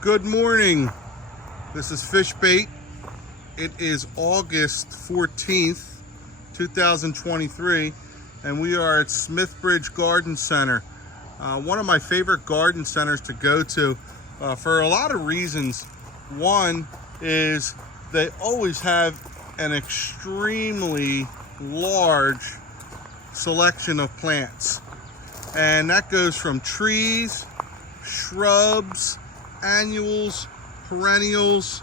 Good morning. This is Fish Bait. It is August 14th, 2023, and we are at Smithbridge Garden Center. One of my favorite garden centers to go to for a lot of reasons. One is they always have an extremely large selection of plants, and that goes from trees, shrubs, annuals, perennials,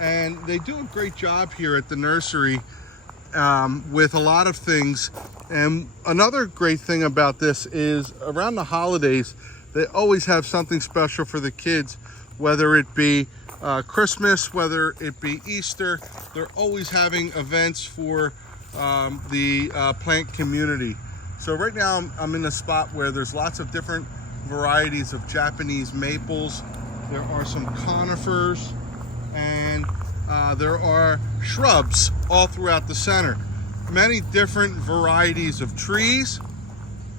and they do a great job here at the nursery with a lot of things. And another great thing about this is around the holidays, they always have something special for the kids, whether it be Christmas, whether it be Easter. They're always having events for the plant community. So right now I'm in a spot where there's lots of different varieties of Japanese maples. There are some conifers, and there are shrubs all throughout the center. Many different varieties of trees,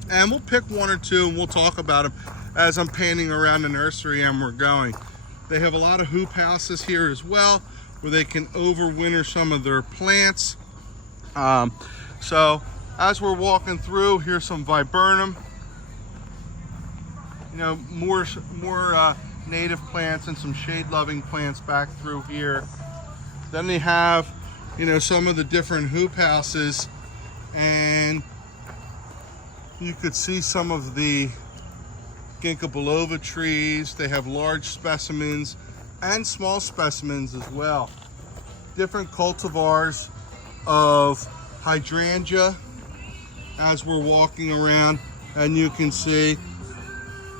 and we'll pick one or two and we'll talk about them as I'm panning around the nursery and we're going. They have a lot of hoop houses here as well, where they can overwinter some of their plants. So as we're walking through, here's some viburnum, more native plants and some shade-loving plants back through here. Then they have, some of the different hoop houses, and you could see some of the ginkgo biloba trees. They have large specimens and small specimens as well. Different cultivars of hydrangea as we're walking around, and you can see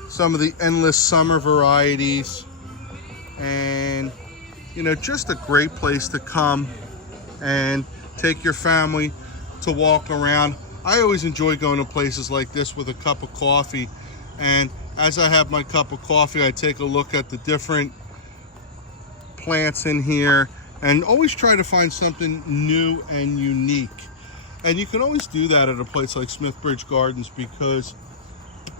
some of the endless summer varieties, and just a great place to come and take your family to walk around. I always enjoy going to places like this with a cup of coffee, and as I have my cup of coffee, I take a look at the different plants in here and always try to find something new and unique. And you can always do that at a place like Smithbridge Gardens, because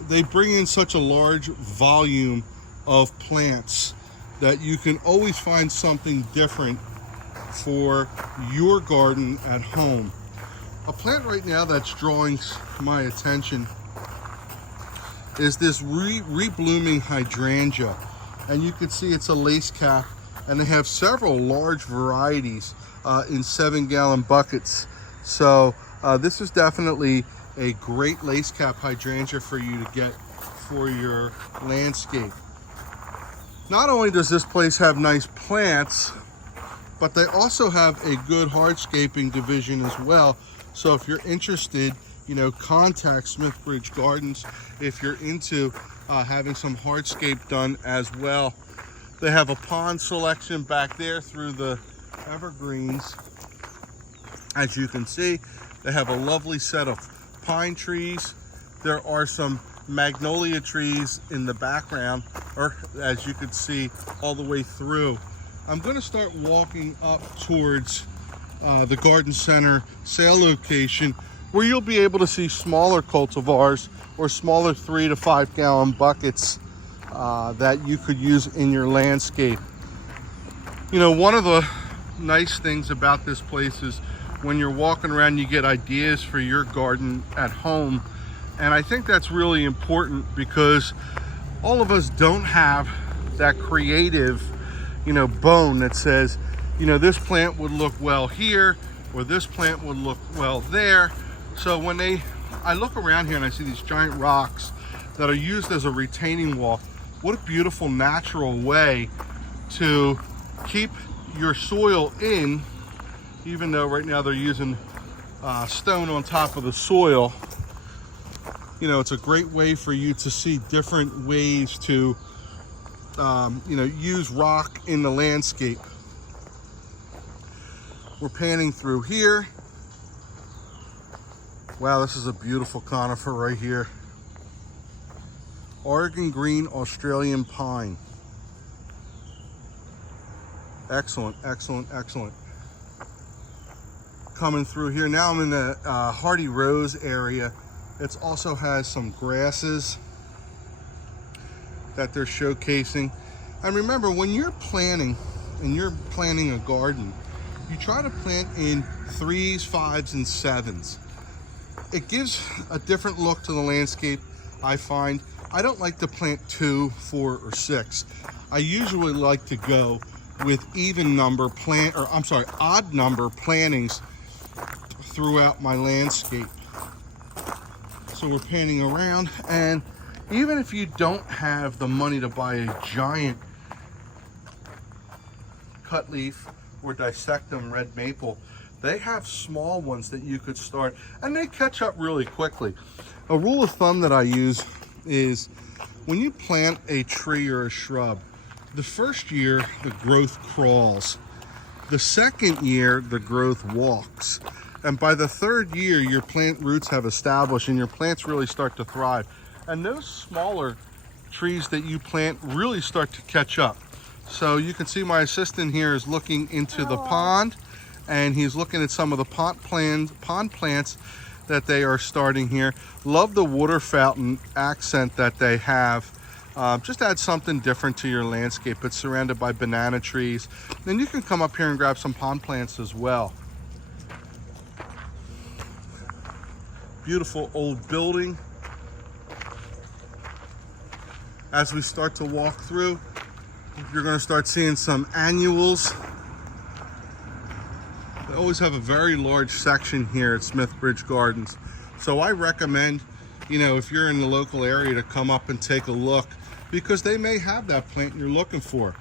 they bring in such a large volume of plants that you can always find something different for your garden at home. A plant right now that's drawing my attention is this reblooming hydrangea, and you can see it's a lace cap, and they have several large varieties in 7-gallon buckets. So this is definitely a great lace cap hydrangea for you to get for your landscape. Not only does this place have nice plants, but they also have a good hardscaping division as well. So if you're interested, contact Smithbridge Gardens if you're into having some hardscape done as well. They have a pond selection back there through the evergreens. As you can see, they have a lovely set of pine trees. There are some magnolia trees in the background, or as you can see, all the way through. I'm going to start walking up towards the garden center sale location, where you'll be able to see smaller cultivars or smaller 3 to 5 gallon buckets that you could use in your landscape. One of the nice things about this place is when you're walking around, you get ideas for your garden at home. And I think that's really important, because all of us don't have that creative, bone that says, this plant would look well here, or this plant would look well there. So when I look around here and I see these giant rocks that are used as a retaining wall, what a beautiful natural way to keep your soil in, even though right now they're using stone on top of the soil. It's a great way for you to see different ways to, use rock in the landscape. We're panning through here. Wow, this is a beautiful conifer right here. Oregon green Australian pine. Excellent, excellent, excellent. Coming through here, now I'm in the hardy rose area. It also has some grasses that they're showcasing. And remember, when you're planting and you're planting a garden, you try to plant in 3s, 5s, and 7s. It gives a different look to the landscape, I find. I don't like to plant 2, 4, or 6. I usually like to go with odd number plantings throughout my landscape. So we're panning around, and even if you don't have the money to buy a giant cut leaf or dissectum red maple, they have small ones that you could start, and they catch up really quickly. A rule of thumb that I use is when you plant a tree or a shrub, the first year the growth crawls, the second year the growth walks, and by the third year your plant roots have established and your plants really start to thrive. And those smaller trees that you plant really start to catch up. So you can see my assistant here is looking into the pond, and he's looking at some of the pond plants that they are starting here. Love the water fountain accent that they have. Just add something different to your landscape. It's surrounded by banana trees. Then you can come up here and grab some pond plants as well. Beautiful old building. As we start to walk through, you're going to start seeing some annuals. They always have a very large section here at Smithbridge Gardens. So I recommend, if you're in the local area, to come up and take a look, because they may have that plant you're looking for.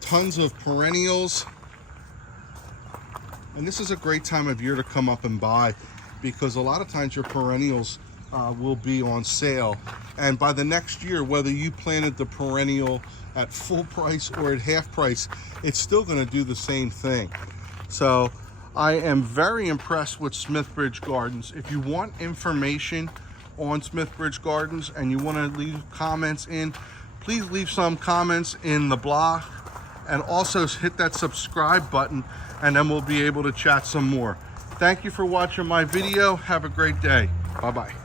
Tons of perennials. And this is a great time of year to come up and buy, because a lot of times your perennials will be on sale. And by the next year, whether you planted the perennial at full price or at half price, it's still going to do the same thing. So I am very impressed with Smithbridge Gardens. If you want information on Smithbridge Gardens and you want to leave comments in, please leave some comments in the blog, and also hit that subscribe button, and then we'll be able to chat some more. Thank you for watching my video. Have a great day. Bye-bye.